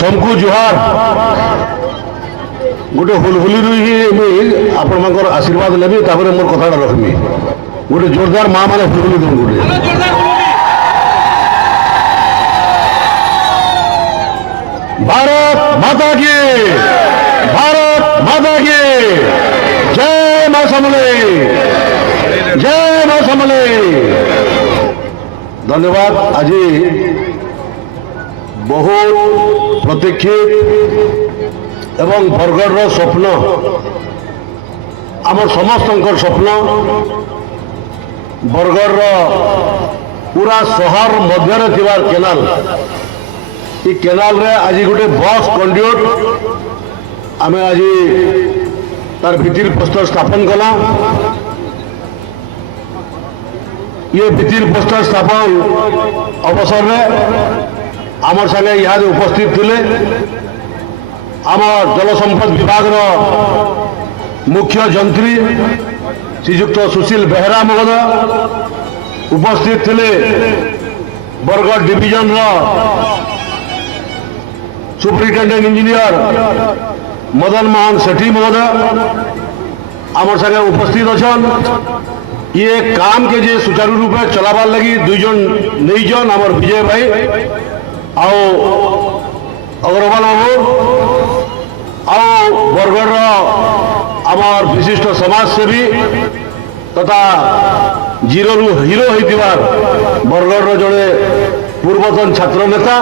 सबको जुहार गोटे हुलहुली ही आपण आशीर्वाद नेबी मोर कथा रखमी गोटे जोरदार माँ मैंने हुलहुली दूँ गोटे भारत माता की जय मां समले जय मां समले। धन्यवाद। आज बहुत प्रतीक्षित एवं बरगढ़ स्वप्न आम समस्त स्वप्न बरगढ़ पूरा सहर मध्य केनाल ये केनाल रे आज गोटे बस कंड्यूट आम आज तार भित्तिर प्रस्तर स्थापन कला। ये भित्तिर प्रस्तर स्थापन अवसर में आमर संगे यहाँ उपस्थित थे आम जल संपद विभाग मुख्य जंत्री श्रीजुक्त सुशील बेहरा महोदय उपस्थित थे Bargarh division superintendent engineer Madan Mohan Sethi महोदय आमर संगे उपस्थित अच्छन। ये काम के जे सुचारू रूप में चलाबार लगी दुईजन नहीं जन आमर विजय भाई आओ अग्रवाल बाबू आओ बरगढ़ आमर विशिष्ट समाजसेवी तथा जीरो हिरो होइतिबार बरगढ़ जड़े पूर्वतन छात्र नेता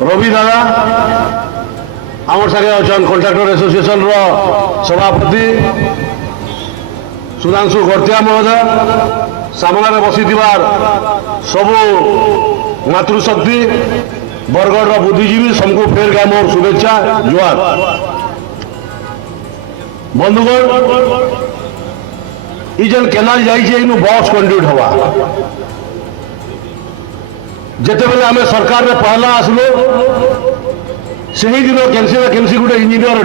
रवि दादा आमर सागे अच्छा कॉन्ट्राक्टर एसोसिएशन सभापति सुधांशु गड़तिया महोदय सामने बसी सबू मातृशक्ति बरगढ़ बुद्धिजीवी सबको फेर गया मोर शुभेच्छा जुहार। बंधुगण इजन केनाल जाइए इनु बस कंड्यूट हवा जिते बेले आम सरकार में पहला आसलु से ही दिन केनसी ना केनसी गोटे engineer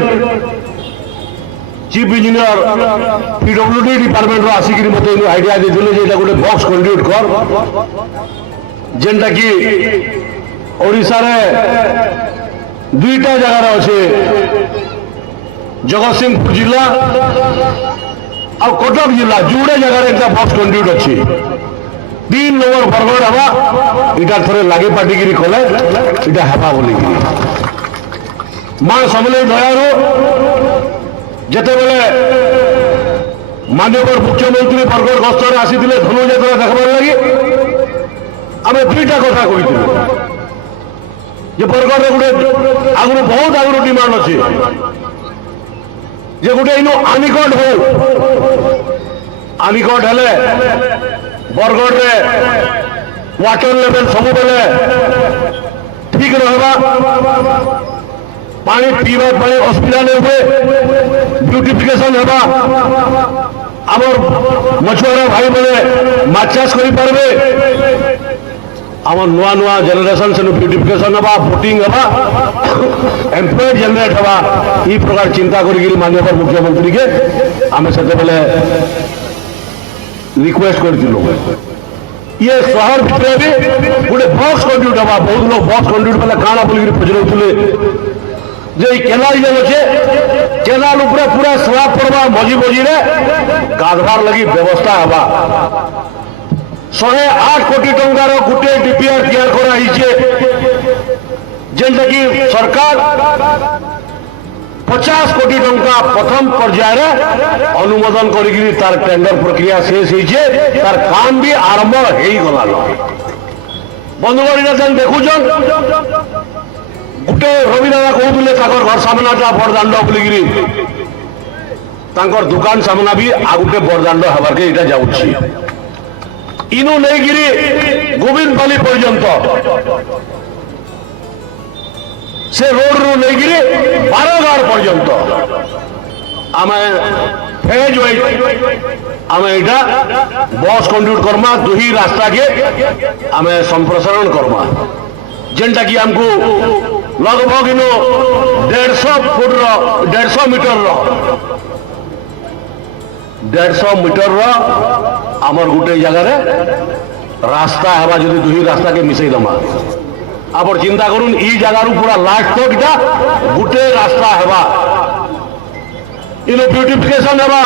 chief engineer PWD department आसिक मत आइडिया देते गोटे बक्स कंड्यूट कर जेनटा कि ओडिशा रे दुईटा जगार अच्छे जगतसिंहपुर जिला और कटक जिला जुड़े जगार एक बक्स कंड्यूट अच्छी 3 नंबर बरगढ़ हवा इटा थोड़े लागे पाटिकी कले इटा हेबा बोली मां समले दयारू जिते बेले माननीय मुख्यमंत्री बरगढ़ गस्तर आसी धनुजात्रा देखबार लगी आम दुईटा कथा कही बरगढ़ गोटे आगु बहुत आगु डिमांड अच्छी जे गोटे इन आनिकट हो आनिकट हेले बरगढ़ रे वाटर लेवल सब बेले ठीक रहा पानी पीवा पानी असुविधा नहीं हुए ब्यूटिफिकेशन होगा आमर मछुआरा भाई मैंने माछ चाष करें आम नुआ नुआ जेनेरेशन से ब्यूटिफिकेशन हवा बोटिंग हवा एम्प्लॉयड जेनेरेट हवा ई प्रकार चिंता करी माननीय मुख्यमंत्री के आम से रिक्वेस्ट कर ये शहर भितर भी गोटे बक्स कंड्यूट हवा बहुत लोग बक्स कंड्यूट बेले काଣା बोलिक पचराउले जे केनाल जेन अच्छे केनाल उपरे पूरा स्लाब पड़वा मझी मझी गाधवार लगी व्यवस्था हवा 108 कोटी टंकार गोटे डीपीआर तैयार कराई जेनटा कि सरकार 50 कोटी टंका प्रथम पर्यायर अनुमोदन करी तार टेंडर प्रक्रिया शेष होइछे तार काम भी आरंभ हो गला। बंधुगण देखुन गोटे रवि दादा कहते घर सामनाटा बड़दाण्ड बोलिकी दुकान सामना भी आ गोटे बड़दाण्ड हबार के इटा जाउछि इनु नहीं गोविंदपाली पर्यंत से रोड रू नहीं बारगाड़ पर्यंत आम फेज वाइज आम यहाँ बस कंड्यूट करमा दुही रास्ता के आम संप्रसारण करमा जेनटा कि आमको लगभग इन 150 फुट 150 मीटर 150 मीटर आमर गोटे जगार रास्ता हवा जदि दुही रास्ता के मिसई दमा आप चिंता करूँ ई जगार पूरा लास्ट तक इटा गोटे रास्ता हेबा इनो ब्यूटिफिकेशन हेबा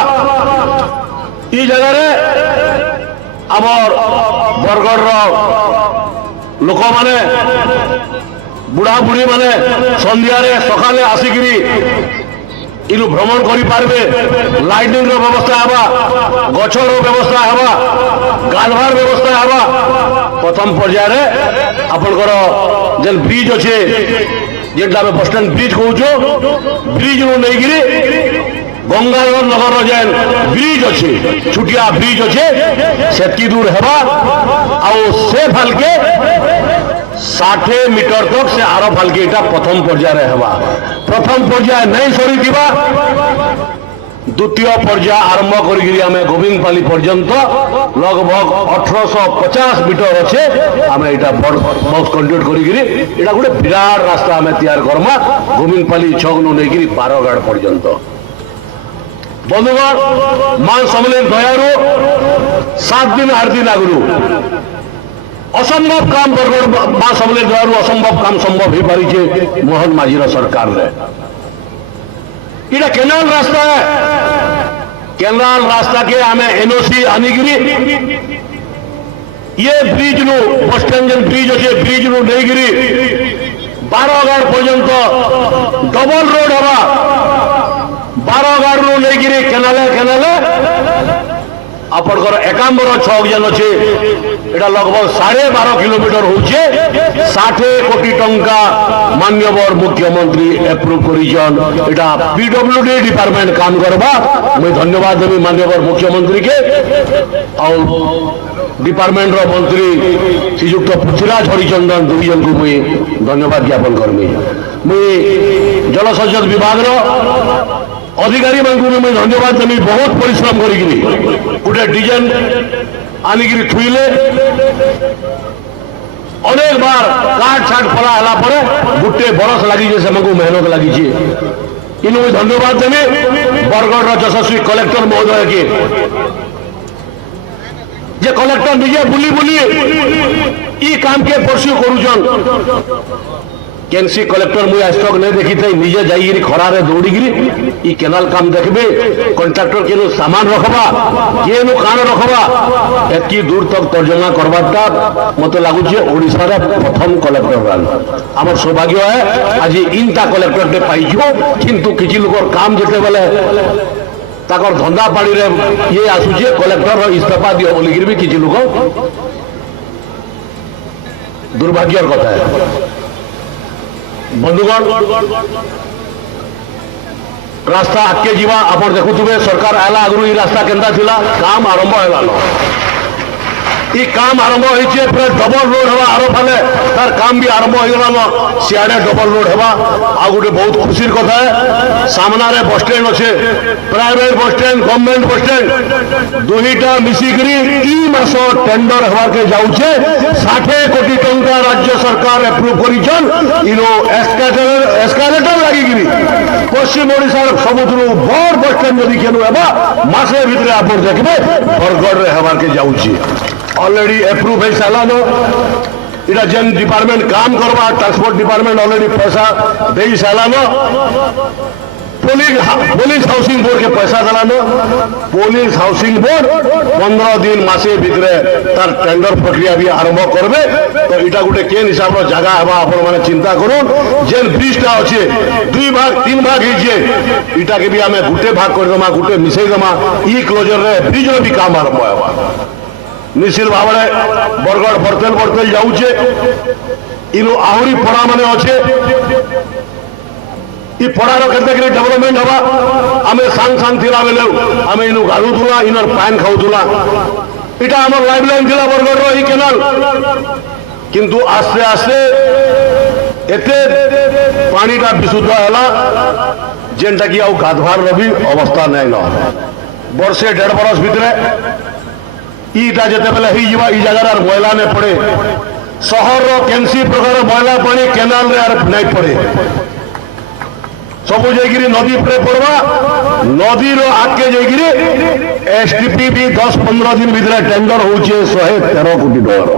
ई जगार आमर बरगढ़ लोक माने बुढ़ा बुढ़ी माने संध्यारे सकाले आसिकी इनु भ्रमण करि पारबे लाइटिंग रो व्यवस्था हेबा गछर व्यवस्था हेबा गाधवार व्यवस्था हेबा प्रथम पर्याय रे आपनकर जेन ब्रिज अच्छे जेनटा बस स्टैंड ब्रिज कहूँ ब्रिज रू नहीं गिरी गंगानगर नगर जेन ब्रिज अच्छे छुटिया ब्रिज अच्छे सेतकी दूर हेबा आउ से फालके 60 मीटर तक से आर फालके इटा प्रथम पर्याय हेबा प्रथम पर्याय नहीं सरी दिबा द्वितीय पर्याय आरंभ करी आम गोविंदपाली पर्यंत लगभग 1850 मीटर अच्छे आम यहाँ बस कंटिन्यू करा गोटे विराट रास्ता आम तैयार करमा गोविंदपाली छक नु नहीं बारगाड़ पर्यंत बंधुगण मां समलेन दयारू 7 दिन 8 दिन आगु असंभव काम बरगढ़ मां समलेन दयारू असंभव काम संभव हो पारी मोहन माझीर सरकार रे इटा केनाल रास्ता है केनाल रास्ता के आम एनओसी आनिकी ये ब्रिज नु बस स्टैंड जेन ब्रिज अच्छे ब्रिज नु नहीं गिरी बारगाड़ पर्यंत डबल रोड हवा बारगाड़ नु नहीं गिरी केनाले केनाले आपनकर 51 छक जेन अच्छे एटा लगभग 12.5 किलोमीटर होचे 60 कोटी टंका माननीय मुख्यमंत्री एप्रूव करिजन एटा पीडब्ल्यूडी डिपार्टमेंट काम करबा मैं धन्यवाद देवी माननीय मुख्यमंत्री के और डिपार्टमेंट रो मंत्री श्रीयुक्त पृथ्वीराज हरिचंदन दुई जन को मुई धन्यवाद ज्ञापन करमी मुई जलसंचय विभाग रो अधिकारी मानक भी मुझे धन्यवाद देवी बहुत परिश्रम करी गोटे डिजाइन आनिकी थुईले अनेक बार काट छाट फला है गोटे बरस लगी से मेहनत लगी इन मुझे धन्यवाद देवी बरगढ़ यशस्वी कलेक्टर महोदय के जे कलेक्टर निजे बुली बुली ई काम के परस्यू करुचन केनसी कलेक्टर मुझे आज तक नहीं देखी थी निजे जाइए खरारे दौड़िकी केनाल काम देखबे कंट्राक्टर के सामान रखबा किए कान रखबा एति दूर तक तर्जमा करवाटा मत लगुच ओडिशा रे प्रथम कलेक्टर रन आम सौभाग्य है आज इनटा कलेक्टर टे पाइजो किंतु किसी लोग काम जिते बेले ताकर धंदा पाड़ी रे ये आसुचे कलेक्टर इस्तीफा दियो बोलिकी भी किसी लोग दुर्भाग्यर कथा है बंधुगण रास्ता आगे जीवा आप देखुवे सरकार आला आगु रास्ता केंदा थिला काम आरंभ है काम आरंभ होइछे पूरा डबल रोड हवा आरो फाले तार काम भी आरंभ हो गलानो सियाडे डबल रोड हवा आ गोटे बहुत खुशी कथा है सामना रे बस स्टैंड अच्छे private bus stand government bus stand दुईटा मिसिकरी ई मास टेंडर हवा के जाउछे 60 कोटी टंका राज्य सरकार एप्रूव करिछन इनो एस्कालेटर लागिगिरी पश्चिम ओडिशा सबुठु बड़ बस स्टैंड जदि केनु हेबा मासे भितरे आप देखबे बरगढ़ रे हवा के जाउछी ऑलरेडी एप्रूव है सालानो इटा जेन डिपार्टमेंट काम करवा ट्रांसपोर्ट डिपार्टमेंट ऑलरेडी पैसा दे सालानो पुलिस हाउसिंग बोर्ड के पैसा दलानो पुलिस हाउसिंग बोर्ड 15 दिन मासे भितरे तार टेंडर प्रक्रिया भी आरंभ करबे तो इटा गोटे केन हिसाब रो जगह हेबा आपण माने चिंता करूँ जेन ब्रिजटा अच्छे 2 भाग 3 भाग हिजे इटा के भी आमे गोटे भाग कर दमा गोटे मिसई दमा ई क्लोजर रे ब्रिज रो भी काम आरंभ हेबा निश्चित भाव में बरगढ़ बर्तेल बर्तेल जाऊे इनु आहरी पड़ा माने अच्छे ई पड़ार केते डेवलपमेंट हवा आम सांग सांग थिला बेले आम इनु गाधुला इनर पान खाऊला इटा आम लाइफ लाइन थिला बरगढ़ रो ई केनाल किंतु आस्ते आस्ते एते पानीटा विशुद्ध है जेनटा कि आउ गाधवार भी अवस्था नहीं न वर्षे 1.5 बरस भितर ईटा जिते बेले ई जगार मैला नहीं पड़े सहर केनसी प्रकार मैला पानी केनाल रे नहीं पड़े सब जाइए नदी पे पड़वा नदी रो आगे जाइए एसटीपी भी 10-15 दिन भीतर टेंडर हो 113 कोटी डॉलर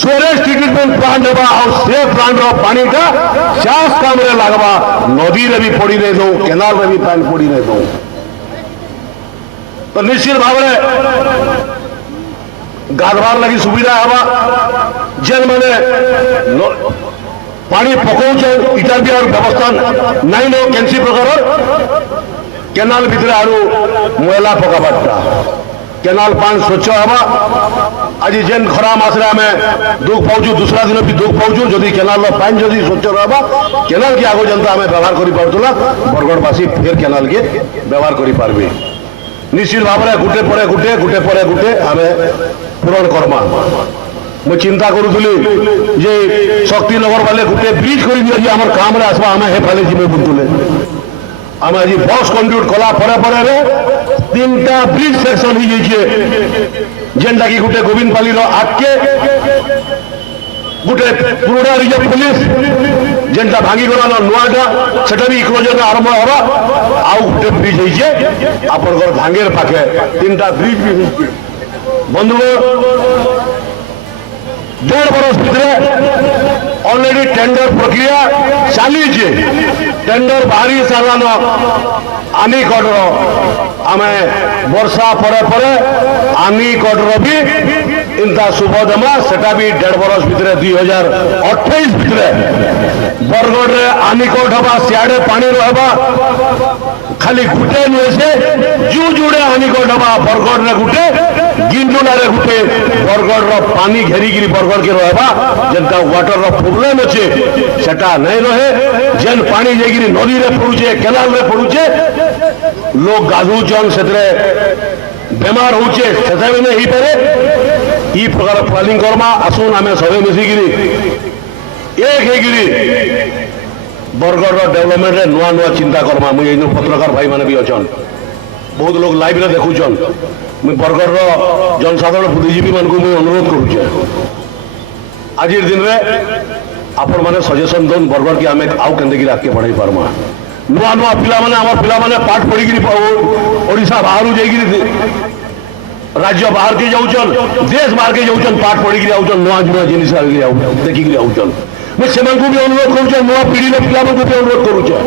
स्वेरेज ट्रिटमेंट प्लांट होगा और से प्लांट रो पानी का चाष काम रे लगवा नदी रे भी पड़ी नहीं दो केनाल रे भी पानी पड़ी नहीं दो तो निश्चित भाव गाधवार लगी सुविधा हवा जेन मैंने पानी पकाउछे इटार भी और व्यवस्था नहीं नो कैंसी प्रकार केनाल भितर आरु मैला पकाबाटा केनाल पानी स्वच्छ हवा आज जेन खरा मासरे आम दुख पाऊँ दूसरा दिन भी दुख पाऊँ जदि केनाल पानी जदि स्वच्छ रहा केनाल के आगे जनता आम व्यवहार कर पार्ला बरगड़वासी फिर केनाल के व्यवहार कर पार्बे निश्चित भाव में गुटे पर गुटे गुटे पर गुटे आम पूरण करमा मुझे चिंता करूली जे शक्तिनगर वाले गोटे ब्रिज कर दिया आम काम आसवा आम हे फाले जी बुझुले आम आज बस कंट्रीब्यूट कला पर तीनटा ब्रिज सेक्शन हो जाइए जेनटा कि गोटे गोविंदपाली आगे गोटे पुराना रिजर्व पुलिस जेनटा भांगी गला नुआटा सेटा भी इक्लोजन आरंभ हवा आउ गोटे ब्रिज होइए आपनकर भांगेर पाखे तीनटा ब्रिज भी होइए बंधु 1.5 बरस भीतर ऑलरेडी टेंडर प्रक्रिया चली टेंडर बाहरी सारान आनीकटर आम वर्षा पर आनीकटर भी इंता शुभ देमा सेटा भी 1.5 बरस भीतर 2028 भीतर बरगढ़ रे आनीकट हवा सियाड़े पानी रहबा खाली गुटे नुहे से जू जुड़े आनीकट हवा बरगढ़ रे गुटे गिंडुला रे गुटे बरगढ़ रो पानी घेरिकी बरगढ़ के रहबा जेनका वाटर रो प्रॉब्लम अच्छे सेटा नहीं रहे जेन पानी जाइए नदी रे पड़ुचे केनाल रे पड़ुचे लोग गाधुचन से बेमार होचे सेटा भी नहीं पारे ई प्रकार प्लानिंग करमा आसुन आम सब मिसिकी एक हेगिरी बरगढ़ डेवलपमेंट रे नुआ नुआ चिंता करमा मुझे पत्रकार भाई मैंने भी अच्छन बहुत लोग लाइव रे देखुचन मुझे बरगढ़ जनसाधारण बुद्धिजीवी मान को अनुरोध करुचे आज दिन में आपण मैंने सजेसन दौन बरगढ़ की आम आउ के आगे बढ़ाई पार्मा नुआ नुआ पिला पाठ पढ़ी ओडिशा बाहर जा राज्य बाहर के जाऊन देश बाहर के जाऊन पाठ पढ़ी आउन नुआ नुआ जिन देखिक आउन मुझे भी अनुरोध करुचे नुआ पीढ़ी पिला भी अनुरोध करुचे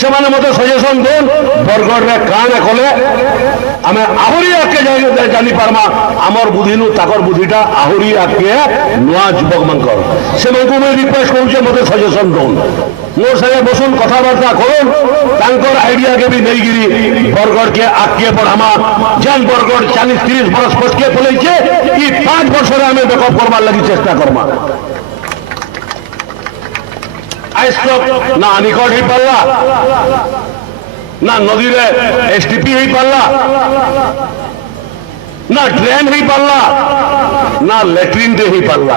से मत सजेसन दौन बरगढ़ में काण कले आम आहरी आगे जानी पार्मा आमर बुद्धि ताकर बुद्धिटा आहरी आगे नुआ युवक मानकर से मुझे रिक्वेस्ट करुचे मत सजेसन दौन मोर संगे बसुन कथबार्ता कर आइडिया के भी नहीं बरगढ़ के आगे बढ़ामा जेन बरगढ़ 40-30 बरस पछके पलैचे 5 वर्ष आम बेकअप करवार लगी चेष्टा करमा आइस्टक ना आनीकट हो पारा ना नदी रे एसटीपी हो पारा ना ड्रेन हो पारा ना लैट्रिन दे हो पारा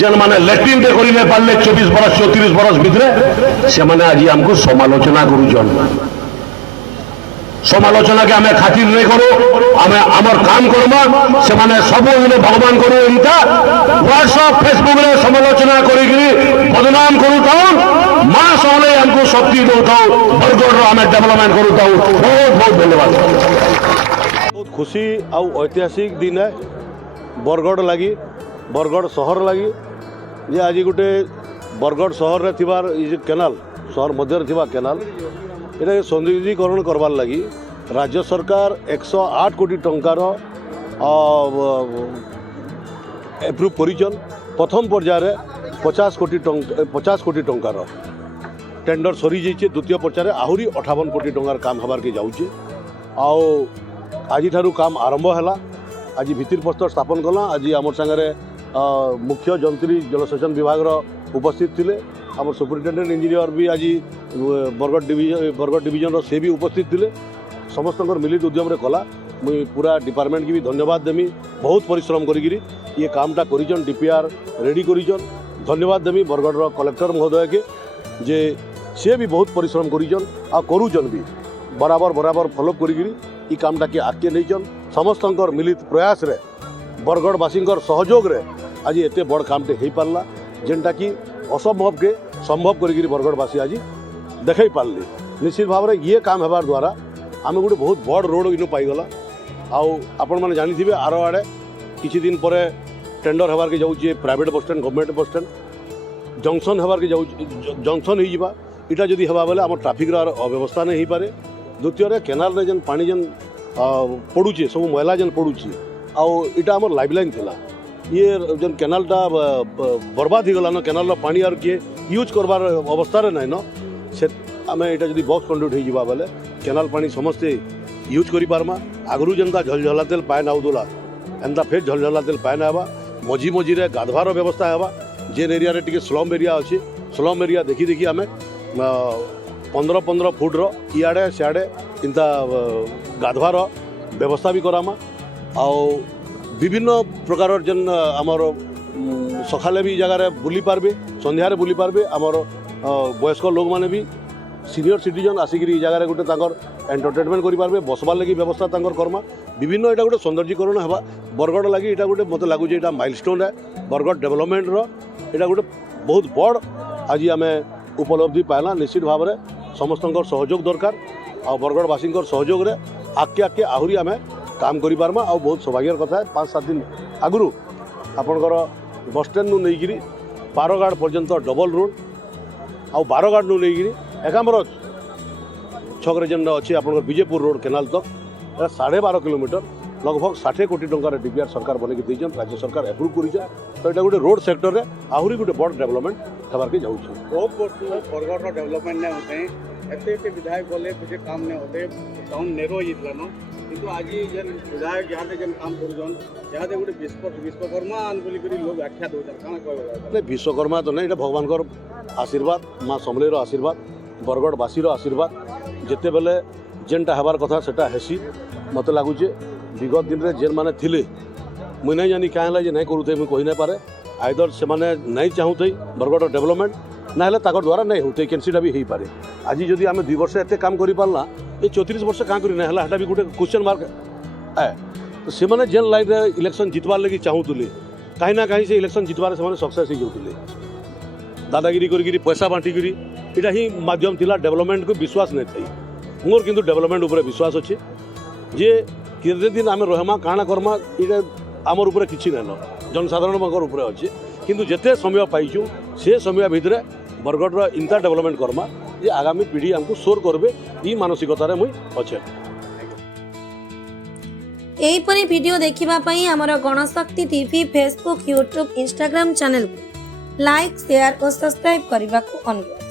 जेन माने लैट्रिन दे करी पारे 24 बरस 34 बरस भीतर से माने आज हमको समालोचना करुचन समालोचना के हमें खातिर नहीं करो हमें आमर काम करमा से माने सब भगवान करो इनका व्हाट्सएप फेसबुक रे समालोचना करी बदनाम करूँ माँ सहले हमको शक्ति दौता बरगढ़ हमें डेवलपमेंट करूँ बहुत बहुत धन्यवाद बहुत खुशी आउ ऐतिहासिक दिन है बरगढ़ लगी बरगढ़ सहर लगी जे आज गोटे बरगढ़ सहर रे थिबार केनाल सहर मध्य थिबा केनाल ये सौंदर्यीकरण करवार लगी राज्य सरकार 108 कोटी टंकार एप्रुव करिचन प्रथम पर्यायर 50 कोटी टंकार टेंडर सरी जाइए द्वितीय पर्यायर आहरी 58 कोटी टंकार काम हबार के जाऊे आज काम आरंभ है आज भित्तिर प्रस्तर स्थापन कला आज आम सागर मुख्य जंत्री जलसेचन विभाग उपस्थित थे आम सुपरिटेडेंट इंजीनियर भी आज बरगढ़ डिविजन से भी उपस्थित थे समस्त मिलित उद्यम रे कला मुई पूरा डिपार्टमेंट की भी धन्यवाद देमी बहुत परिश्रम करी ये कामटा करिचन डीपीआर रेडी करिचन धन्यवाद देमी बरगढ़ कलेक्टर महोदय के जे सी भी बहुत परिश्रम करिचन आ करूचन भी बराबर बराबर फॉलोअप करी कामटा के आगे नहींचन समस्त मिलित प्रयास रे बरगढ़वासी सहयोग रे आज एते बड़ कामटे हो पारा जेनटा कि असंभव के संभव करी बरगढ़वासी आज देखे पार्ली निश्चित भाव में ये काम होबार द्वारा आम गोटे बहुत बड़ रोड इन पाईगला आपण मैंने जानी आर आड़े किछि दिन पर टेंडर हबार के जाऊे private bus stand government bus stand junction हबार के जाऊे जंक्शन हो जावा इटा जदि हवा बेले आम ट्राफिक अव्यवस्था नहीं पारे। द्वितीय केनाल रे जेन पानी जेन पड़ुचे सब मैला जेन पड़ुचे आउ इटा आम लाइफलाइन थिला ये जेन केनालटा बर्बाद हो गलान केनाल पानी आर किए यूज करबार अवस्था रे नाइन से आम इटा जदि बक्स कंडक्ट हो जावा बेले केनाल पानी समस्ते यूज करि पारमा। आगरू जेनता झलझला तेल पाए नाउदुला एंता फिर झलझला तेल पाए ना हवा मझी मझी रे गाधवार व्यवस्था हवा जेन एरिया रे टिके स्लम एरिया अच्छे स्लम एरिया देखी देखी आम 15-15 फुट इे सियाड़े इंता गाधवार व्यवस्था भी करामा आउ विभिन्न प्रकार जेन आमर सकाले भी जगार बुली पार्बे संध्यारे बुली पार्बे आमर वयस्क लोक माने भी सीनियर सिटीजन आसिक जगार गोटे एंटरटेनमेंट करेंगे बसबार लगी व्यवस्था करमा विभिन्न यहाँ गोटे सौंदर्यीकरण है बरगढ़ लगी यहाँ गोटे मत लगुच यहाँ माइलस्टोन है बरगढ़ डेवलपमेंट यहाँ गोटे बहुत बड़ आज आम उपलब्धि पाइला। निश्चित भाव में समस्त सहयोग दरकार आ बरगढ़वासी सहयोग रे आगे आगे आहरी आम काम कर पार्मा आ बहुत सौभाग्यर कथा है 5-7 दिन आगु आपणकर बस स्टैंड नु नहीं पारगाड़ पर्यंत डबल रोड आ बारगाड़ नु नहीं एकाम्बर छक जेन अच्छे आप विजयपुर रोड केनाल तक 12.5 किलोमीटर लगभग 60 कोटी टंकार डीपीआर सरकार बनैकी देछन राज्य सरकार एप्रूव करिछे तो यहाँ गोटे रोड सेक्टर रे आहुरी गोटे बड़ डेवलपमेंट हबार के जाउछे। बहुत वर्ष बरगढ़ डेवलपमेंट नहीं होते हैं एते विधायक बोले कुछ काम नहीं होते टाउन नेरो होइतला न किंतु आज जेन विधायक यहाँ जेन काम करूछन यहाँ गोटे विश्वकर्मा बोली करी लोग व्याख्या देउछन काना कहबो नहीं विश्वकर्मा तो नहीं भगवान आशीर्वाद माँ समलेर आशीर्वाद बरगढ़वासी आशीर्वाद जिते बेले जेनटा हबार कथा सेटा हेसी मत लगुचे विगत दिन में जेन मैंने थिले मुई नहीं जानी क्या है नहीं करूथे मुझे कही नहीं पारे आइदर से मैंने नहीं चाहूथे बरगढ़ डेवलपमेंट ना द्वारा नहीं होते कैंसीटा भी हो पारे। आज जदि आम 2 वर्ष एत काम कर पारला ये 34 वर्ष क्या करना भी गोटे क्वेश्चन मार्क है तो से मैंने जेन लाइन रे इलेक्शन जितवार लगी चाहूले कहीं ना कहीं से इलेक्शन जितवार से सक्सेस हो जाते दादागिरी करी पैसा बांटिकी इटा ही माध्यम थिला डेवलपमेंट को विश्वास नहीं थी मोर किंतु डेवलपमेंट उपर विश्वास अच्छे जे केते दिन आम रहमा काଣା करमा ये आमर उपरे किछि नहीं जनसाधारण उपर अच्छे किंतु जेते समय पाइछु से समय भितर बरगढ़ इंता डेवलपमेंट करमा जे आगामी पीढ़ी हमको सोर करबे ई मानसिकतार मुई अच्छे। एहीपरि वीडियो देखिबा पई हमर Ganashakti TV Facebook YouTube Instagram channel को लाइक शेयर और सब्सक्राइब करने को अनुरोध।